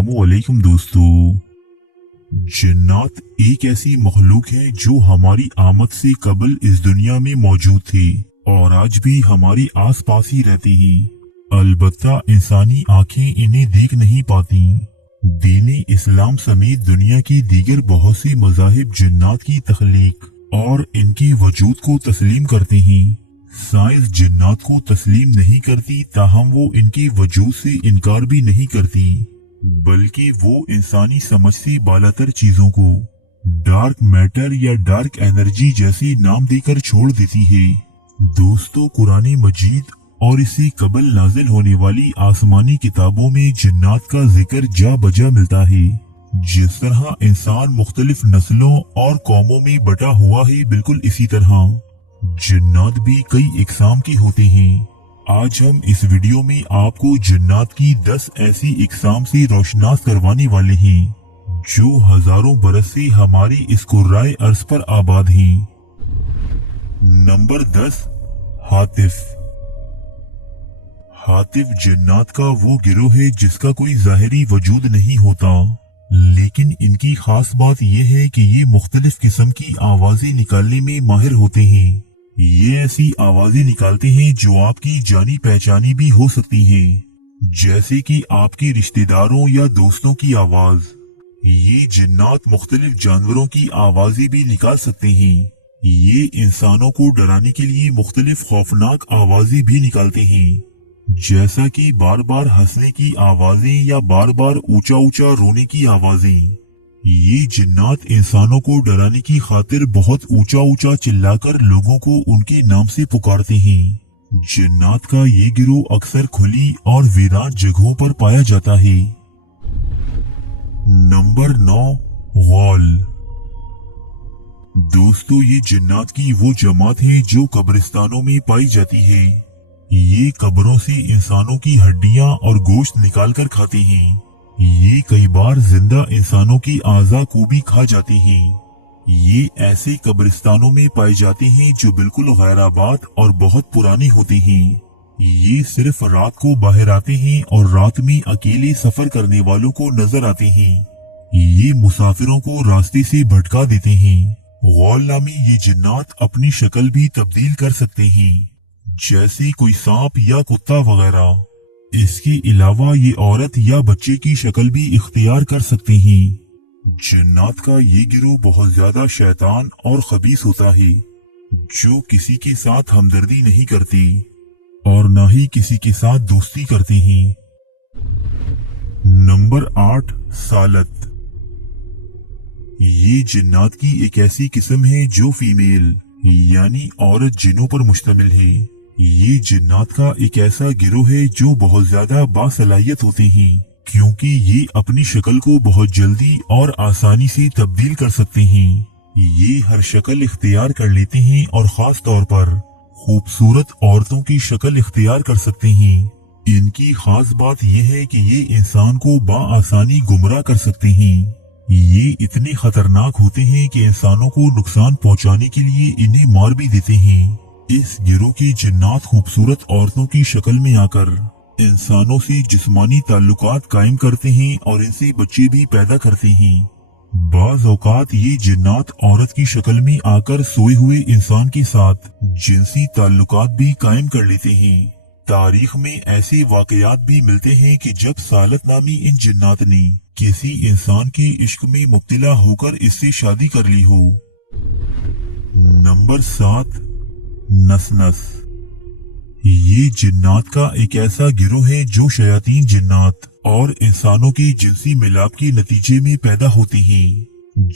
अस्सलामुअलैकुम दोस्तों। जिन्नात एक ऐसी मखलूक है जो हमारी आमद से कबल इस दुनिया में मौजूद थे और आज भी हमारी आस पास ही रहते हैं। अलबत्ता इंसानी आंखें इन्हें देख नहीं पाती। दीन इस्लाम समेत दुनिया की दीगर बहुत सी मज़ाहिब जिन्नात की तख्लीक और इनके वजूद को तस्लीम करते हैं। साइंस जिन्नात को तस्लीम नहीं करती, ताहम वो इनके वजूद से इनकार भी नहीं करती, बल्कि वो इंसानी समझ से बालातर चीजों को डार्क मैटर या डार्क एनर्जी जैसे नाम देकर छोड़ देती है। दोस्तों, कुरान मजीद और इससे कबल नाजिल होने वाली आसमानी किताबों में जिन्नात का जिक्र जा बजा मिलता है। जिस तरह इंसान मुख्तलिफ नस्लों और कौमों में बटा हुआ है, बिल्कुल इसी तरह जिन्नात भी कई इकसाम के होते हैं। आज हम इस वीडियो में आपको जिन्नात की 10 ऐसी इकसाम से रोशनास करवाने वाले हैं जो हजारों बरस से हमारे इस कुर्राए अर्ज पर आबाद हैं। नंबर 10, हातिफ। हातिफ जिन्नात का वो गिरोह है जिसका कोई जाहिरी वजूद नहीं होता, लेकिन इनकी खास बात यह है कि ये मुख्तलिफ किस्म की आवाजें निकालने में माहिर होते हैं। ये ऐसी आवाजें निकालते हैं जो आपकी जानी पहचानी भी हो सकती हैं, जैसे कि आपके रिश्तेदारों या दोस्तों की आवाज। ये जिन्नात मुख्तलिफ जानवरों की आवाजें भी निकाल सकते हैं। ये इंसानों को डराने के लिए मुख्तलिफ खौफनाक आवाजें भी निकालते हैं, जैसा कि बार बार हंसने की आवाजें या बार बार ऊंचा ऊंचा रोने की आवाजें। ये जिन्नात इंसानों को डराने की खातिर बहुत ऊंचा ऊंचा चिल्लाकर लोगों को उनके नाम से पुकारते हैं। जिन्नात का ये गिरोह अक्सर खुली और वीरान जगहों पर पाया जाता है। नंबर 9, गौल। दोस्तों, ये जिन्नात की वो जमात है जो कब्रिस्तानों में पाई जाती है। ये कब्रों से इंसानों की हड्डियां और गोश्त निकाल कर खाते हैं। ये कई बार जिंदा इंसानों की आज़ा को भी खा जाते हैं। ये ऐसे कब्रिस्तानों में पाए जाते हैं जो बिल्कुल गैराबाद और बहुत पुराने होते हैं। ये सिर्फ रात को बाहर आते हैं और रात में अकेले सफर करने वालों को नजर आते हैं। ये मुसाफिरों को रास्ते से भटका देते हैं। गौल नामी ये जिन्नात अपनी शक्ल भी तब्दील कर सकते हैं, जैसे कोई सांप या कुत्ता वगैरह। इसके अलावा ये औरत या बच्चे की शक्ल भी इख्तियार कर सकते हैं। जिन्नात का ये गिरोह बहुत ज्यादा शैतान और खबीस होता है, जो किसी के साथ हमदर्दी नहीं करती और न ही किसी के साथ दोस्ती करते हैं। नंबर 8, सालत। ये जिन्नात की एक ऐसी किस्म है जो फीमेल यानी औरत जिनों पर मुश्तमिल है। ये जिन्नात का एक ऐसा गिरोह है जो बहुत ज्यादा बासलाहियत होते हैं, क्योंकि ये अपनी शक्ल को बहुत जल्दी और आसानी से तब्दील कर सकते हैं। ये हर शक्ल इख्तियार कर लेते हैं और खास तौर पर खूबसूरत औरतों की शक्ल इख्तियार कर सकते हैं। इनकी खास बात यह है कि ये इंसान को बाआसानी गुमराह कर सकते हैं। ये इतने खतरनाक होते हैं कि इंसानों को नुकसान पहुंचाने के लिए इन्हें मार भी देते हैं। इस गिरोह के जिन्नात खूबसूरत औरतों की शक्ल में आकर इंसानों से जिस्मानी ताल्लुकात कायम करते हैं और इनसे बच्चे भी पैदा करते हैं। बाज़ औकात ये जिन्नात औरत की शक्ल में आकर सोए हुए इंसान के साथ जिनसी ताल्लुकात भी कायम कर लेते हैं। तारीख में ऐसे वाकयात भी मिलते हैं कि जब सालत नामी इन जिन्नात ने किसी इंसान के इश्क में मुब्तला होकर इससे शादी कर ली हो। नंबर 7, नसनस। ये जिन्नात का एक ऐसा गिरोह है जो शयातीन जिन्नात और इंसानों के जिनसी मिलाप के नतीजे में पैदा होते हैं।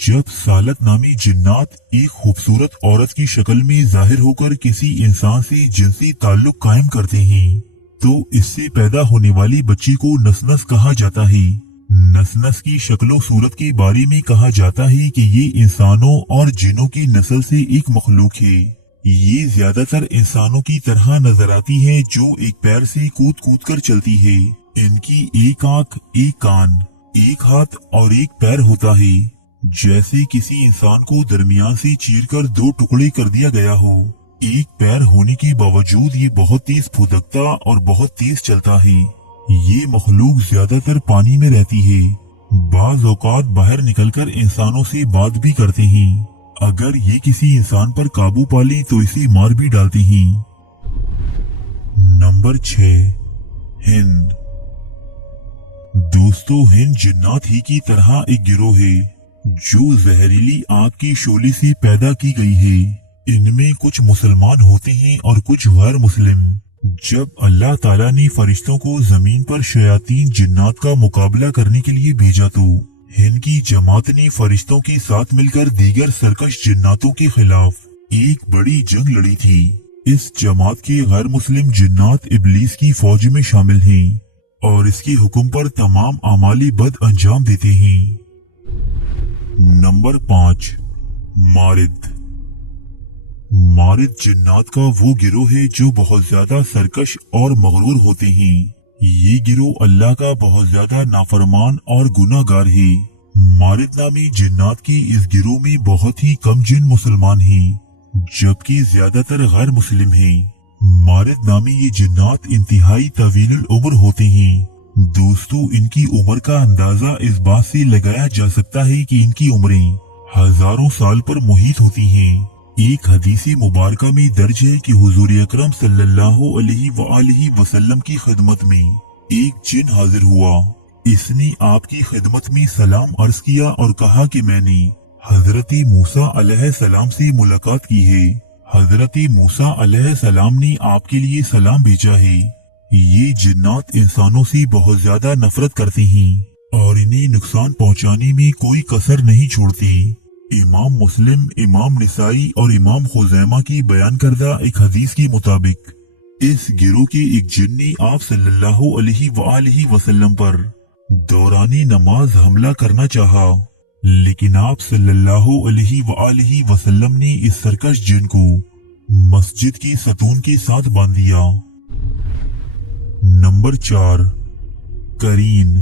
जब सालत नामी जिन्नात एक खूबसूरत औरत की शक्ल में जाहिर होकर किसी इंसान से जिनसी ताल्लुक कायम करते हैं, तो इससे पैदा होने वाली बच्ची को नसनस कहा जाता है। नसनस की शक्लो सूरत के बारे में कहा जाता है कि ये इंसानों और जिनों की नस्ल से एक मखलूक है। ये ज्यादातर इंसानों की तरह नजर आती है, जो एक पैर से कूद कूद कर चलती है। इनकी एक आंख, एक कान, एक हाथ और एक पैर होता है, जैसे किसी इंसान को दरमियान से चीरकर 2 टुकड़े कर दिया गया हो। एक पैर होने के बावजूद ये बहुत तेज फुदकता और बहुत तेज चलता है। یہ مخلوق زیادہ تر پانی میں رہتی ہے، بعض اوقات باہر نکل کر انسانوں سے بات بھی کرتے ہیں، اگر یہ کسی انسان پر قابو پا لیں تو اسے مار بھی ڈالتے ہیں۔ نمبر 6، ہند۔ دوستو، ہند جنات ہی کی طرح ایک گروہ ہے جو زہریلی آگ کی شعلے سے پیدا کی گئی ہے۔ ان میں کچھ مسلمان ہوتے ہیں اور کچھ غیر مسلم۔ جب اللہ تعالیٰ نے فرشتوں کو زمین پر شیاطین جنات کا مقابلہ کرنے کے لیے بھیجا تو ہند کی جماعت نے فرشتوں کے ساتھ مل کر دیگر سرکش جناتوں کے خلاف ایک بڑی جنگ لڑی تھی۔ اس جماعت کے غیر مسلم جنات ابلیس کی فوج میں شامل ہیں اور اس کے حکم پر تمام اعمال بد انجام دیتے ہیں۔ نمبر 5، مارد۔ مارد جنات کا وہ گروہ ہے جو بہت زیادہ سرکش اور مغرور ہوتے ہیں۔ یہ گروہ اللہ کا بہت زیادہ نافرمان اور گناہ گار ہے۔ مارد نامی جنات کی اس گروہ میں بہت ہی کم جن مسلمان ہیں جبکہ زیادہ تر غیر مسلم ہیں۔ مارد نامی یہ جنات انتہائی طویل العمر ہوتے ہیں۔ دوستو، ان کی عمر کا اندازہ اس بات سے لگایا جا سکتا ہے کہ ان کی عمریں ہزاروں سال پر محیط ہوتی ہیں۔ ایک حدیث مبارکہ میں درج ہے کہ حضور اکرم صلی اللہ علیہ وآلہ وسلم کی خدمت میں ایک جن حاضر ہوا۔ اس نے آپ کی خدمت میں سلام عرض کیا اور کہا کہ میں نے حضرت موسیٰ علیہ السلام سے ملاقات کی ہے۔ حضرت موسیٰ علیہ السلام نے آپ کے لیے سلام بھیجا ہے۔ یہ جنات انسانوں سے بہت زیادہ نفرت کرتے ہیں اور انہیں نقصان پہنچانے میں کوئی کسر نہیں چھوڑتے۔ امام مسلم، امام نسائی اور امام خزیمہ کی بیان کردہ ایک حدیث کے مطابق اس گروہ کے ایک جن نے آپ صلی اللہ علیہ وآلہ وسلم پر دوران نماز حملہ کرنا چاہا، لیکن آپ صلی اللہ علیہ وآلہ وسلم نے اس سرکش جن کو مسجد کے ستون کے ساتھ باندھ دیا۔ نمبر 4، قرین۔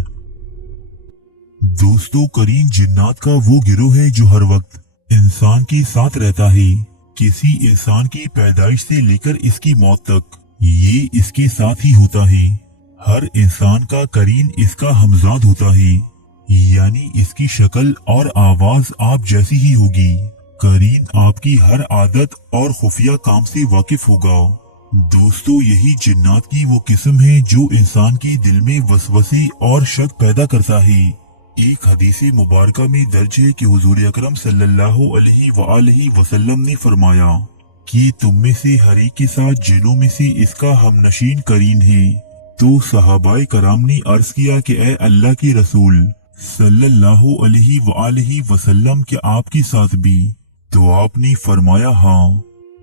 دوستو، قرین جنات کا وہ گروہ ہے جو ہر وقت انسان کے ساتھ رہتا ہے۔ کسی انسان کی پیدائش سے لے کر اس کی موت تک یہ اس کے ساتھ ہی ہوتا ہے۔ ہر انسان کا قرین اس کا ہمزاد ہوتا ہے، یعنی اس کی شکل اور آواز آپ جیسی ہی ہوگی۔ قرین آپ کی ہر عادت اور خفیہ کام سے واقف ہوگا۔ دوستو، یہی جنات کی وہ قسم ہے جو انسان کے دل میں وسوسے اور شک پیدا کرتا ہے۔ ایک حدیث مبارکہ میں درج ہے کہ حضور اکرم صلی اللہ علیہ وآلہ وسلم نے فرمایا کہ تم میں سے ہر ایک کے ساتھ جنوں میں سے اس کا ہم نشین قرین ہے۔ تو صحابہ کرام نے عرض کیا کہ اے اللہ کے رسول صلی اللہ علیہ وآلہ وسلم، کیا آپ کے ساتھ بھی؟ تو آپ نے فرمایا ہاں،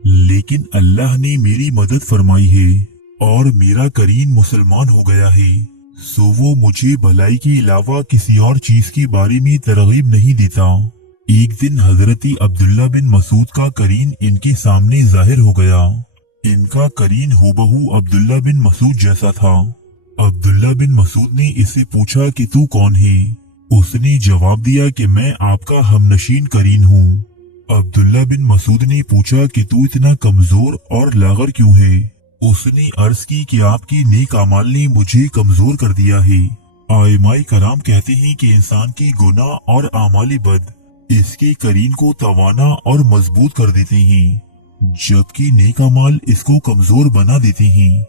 لیکن اللہ نے میری مدد فرمائی ہے اور میرا قرین مسلمان ہو گیا ہے، سو وہ مجھے بھلائی کے علاوہ کسی اور چیز کے بارے میں ترغیب نہیں دیتا۔ ایک دن حضرت عبداللہ بن مسعود کا قرین ان کے سامنے ظاہر ہو گیا۔ ان کا قرین ہو عبداللہ بن مسعود جیسا تھا۔ عبداللہ بن مسعود نے اس سے پوچھا کہ تو کون ہے؟ اس نے جواب دیا کہ میں آپ کا ہم نشین قرین ہوں۔ عبداللہ بن مسعود نے پوچھا کہ تو اتنا کمزور اور لاغر کیوں ہے؟ اس نے عرض کی کہ آپ کے نیک اعمال نے مجھے کمزور کر دیا ہے۔ ائمہ کرام کہتے ہیں کہ انسان کے گناہ اور اعمال بد اس کے قرین کو توانا اور مضبوط کر دیتے ہیں، جبکہ نیک اعمال اس کو کمزور بنا دیتے ہیں۔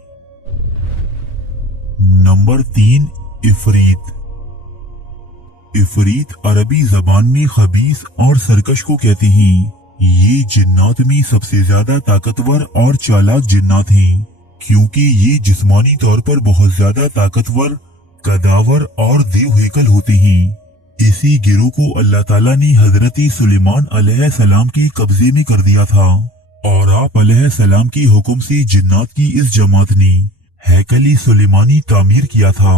نمبر 3، عفریت۔ عفریت عربی زبان میں خبیث اور سرکش کو کہتے ہیں۔ یہ جنات میں سب سے زیادہ طاقتور اور چالاک جنات ہیں، کیونکہ یہ جسمانی طور پر بہت زیادہ طاقتور، قداور اور دیو ہیکل ہوتے ہیں۔ اسی گروہ کو اللہ تعالیٰ نے حضرت سلیمان علیہ السلام کے قبضے میں کر دیا تھا، اور آپ علیہ السلام کے حکم سے جنات کی اس جماعت نے ہیکل سلیمانی تعمیر کیا تھا۔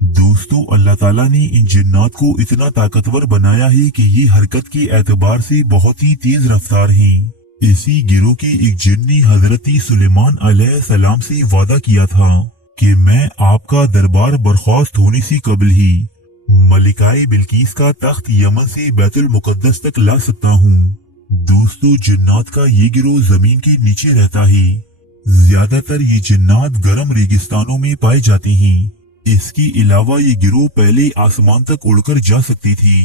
دوستو، اللہ تعالیٰ نے ان جنات کو اتنا طاقتور بنایا ہے کہ یہ حرکت کے اعتبار سے بہت ہی تیز رفتار ہیں۔ اسی گروہ کے ایک جن نے حضرت سلیمان علیہ السلام سے وعدہ کیا تھا کہ میں آپ کا دربار برخاست ہونے سے قبل ہی ملکہ بلقیس کا تخت یمن سے بیت المقدس تک لا سکتا ہوں۔ دوستو، جنات کا یہ گروہ زمین کے نیچے رہتا ہے۔ زیادہ تر یہ جنات گرم ریگستانوں میں پائے جاتے ہیں۔ इसके अलावा ये गिरोह पहले आसमान तक उड़कर जा सकती थी।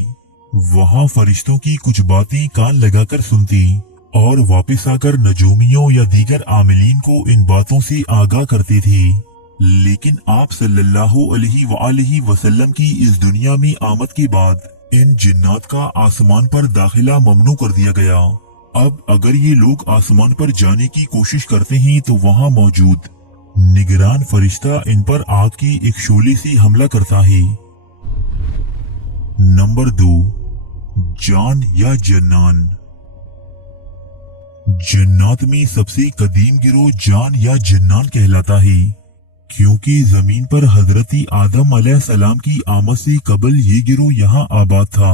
वहाँ फरिश्तों की कुछ बातें कान लगाकर सुनती और वापस आकर नजूमियों या दीगर आमिलीन को इन बातों से आगाह करते थे। लेकिन आप सल्लल्लाहु अलैहि वसल्लम की इस दुनिया में आमद के बाद इन जिन्नात का आसमान पर दाखिला ममनू कर दिया गया। अब अगर ये लोग आसमान पर जाने की कोशिश करते हैं तो वहाँ मौजूद निगरान फरिश्ता इन पर आग की एक शोले से हमला करता है। नंबर 2, जान या जन्नान। जन्नात में सबसे कदीम गिरोह जान या जन्नान कहलाता है, क्योंकि जमीन पर हजरती आदम अलैहिस्सलाम की आमद से कबल ये गिरोह यहाँ आबाद था।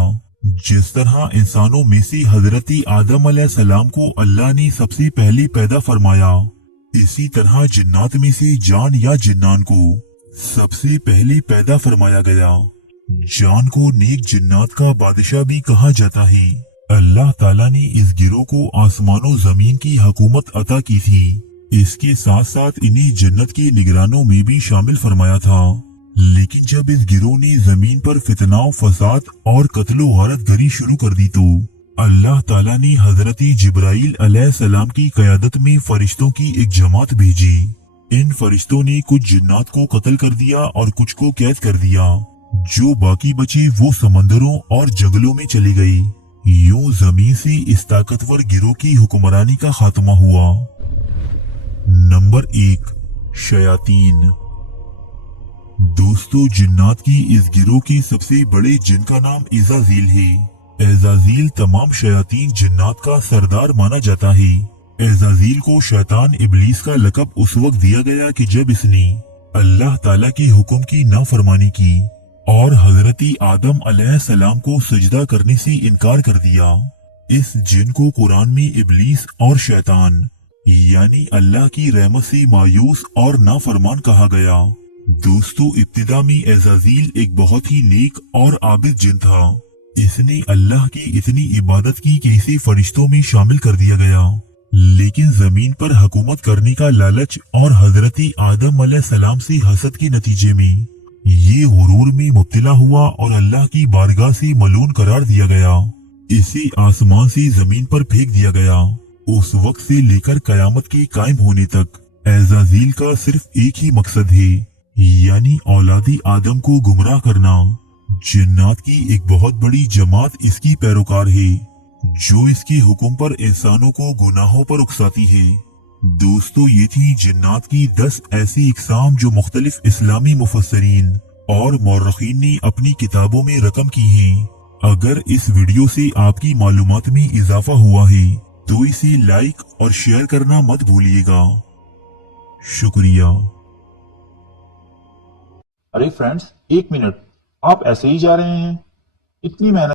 जिस तरह इंसानों में से हजरती आदम अलैहिस्सलाम को अल्लाह ने सबसे पहले पैदा फरमाया, इसी तरह जिन्नात में से जान या जिन्नान को सबसे पहले पैदा फरमाया गया। जान को नेक जिन्नात का बादशाह भी कहा जाता है। अल्लाह ताला ने इस गिरोह को आसमानों जमीन की हुकूमत अता की थी। इसके साथ साथ इन्हें जन्नत के निगरानों में भी शामिल फरमाया था। लेकिन जब इस गिरोह ने जमीन पर फितनाओं, फसाद और कत्लो गारत गरी शुरू कर दी तो अल्लाह ताला ने हजरत जिब्राइल अलैहिस्सलाम की क़यादत में फरिश्तों की एक जमात भेजी। इन फरिश्तों ने कुछ जिन्नात को कत्ल कर दिया और कुछ को कैद कर दिया। जो बाकी बचे वो समंदरों और जंगलों में चले गए। यूं जमीन से इस ताकतवर गिरोह की हुक्मरानी का खात्मा हुआ। नंबर 1, शयातीन। दोस्तों, जिन्नात की इस गिरोह के सबसे बड़े जिन का नाम इज़ाज़ील है। इज़ाज़ील तमाम शयातीन जिन्नात का सरदार माना जाता है। इज़ाज़ील को शैतान इब्लीस का लक़ब उस वक्त दिया गया कि जब इसने अल्लाह ताला के हुक्म की नाफरमानी की और हजरती आदम अलैहिस्सलाम को सजदा करने से इनकार कर दिया। इस जिन को कुरान में इब्लीस और शैतान यानी अल्लाह की रहमत से मायूस और नाफरमान कहा गया। दोस्तों, इब्तिदा में इज़ाज़ील एक बहुत ही नेक और आबिद जिन था। इसने अल्लाह की इतनी इबादत की कि इसे फरिश्तों में शामिल कर दिया गया। लेकिन जमीन पर हुकूमत करने का लालच और हजरती आदम अलैहिस्सलाम से हसद के नतीजे में ये गुरूर में मुब्तला हुआ और अल्लाह की बारगाह से मलून करार दिया गया। इसे आसमान से जमीन पर फेंक दिया गया। उस वक्त से लेकर कयामत के कायम होने तक इज़ाज़ील का सिर्फ एक ही मकसद है, यानी औलादी आदम को गुमराह करना। जिन्नात की एक बहुत बड़ी जमात इसकी पैरोकार है, जो इसके हुक्म पर इंसानों को गुनाहों पर उकसाती है। दोस्तों, ये थी जिन्नात की 10 ऐसी इकसाम जो मुख्तलिफ इस्लामी मुफस्सरीन और मौर्रखीन ने अपनी किताबों में रकम की हैं। अगर इस वीडियो से आपकी मालूमात में इजाफा हुआ है तो इसे लाइक और शेयर करना मत भूलिएगा। शुक्रिया। अरे फ्रेंड्स, 1 मिनट, आप ऐसे ही जा रहे हैं? इतनी मेहनत